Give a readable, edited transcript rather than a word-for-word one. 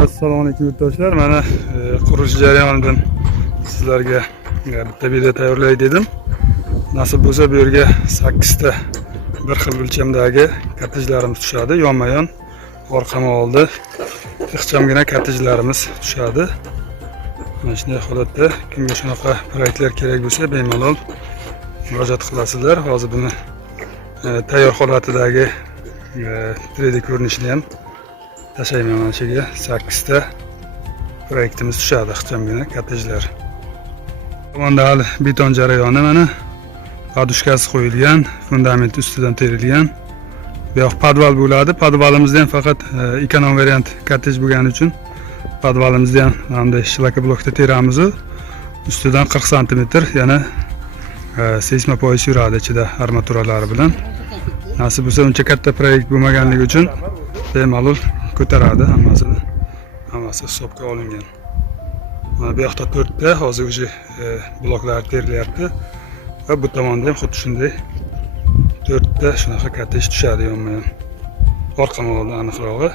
Assalomu alaykum yurtdoshlar. Mana qurilish jarayonidan sizlarga bitta video tayyorlay dedim. Nasib bo'lsa bu yerga 8 ta bir xil o'lchamdagi kottejlarimiz tushadi. Yonma-yon orqama oldi ixchamgina kottejlarimiz tushadi. Mana shunday holatda kimga shunaqa proyektlar kerak bo'lsa bemalol murojaat qilasizlar. Hozir buni tayyor holatidagi 3D ko'rinishini ham tashlayman. Mana shu yerga 8 ta proyektimiz tushadi, ixchamgina kottejlar. Tomonda hali beton jarayoni mana padushkasi qo'yilgan, fundament ustidan terilgan. Bu yoq podval bo'ladi. Podvalimizda ham faqat ekonom variant kottej bo'lgani uchun podvalimizda ham bunday shlaka blokda teramiz. Ustidan 40 sm yana seysmopoyis yuradi ichida armaturalari bilan. Nasib bo'lsa uncha katta proyekt bo'lmaganligi uchun bemalol ko'taradi hammasini. Hammasi hisobga olingan. Mana bu yoqda 4 ta hozir o'sha bloklar terilyapti. Va bu tomonda ham xuddi shunday 4 ta shunaqa kottej tushadi yonma-yon. Orqama oldi aniqrog'i.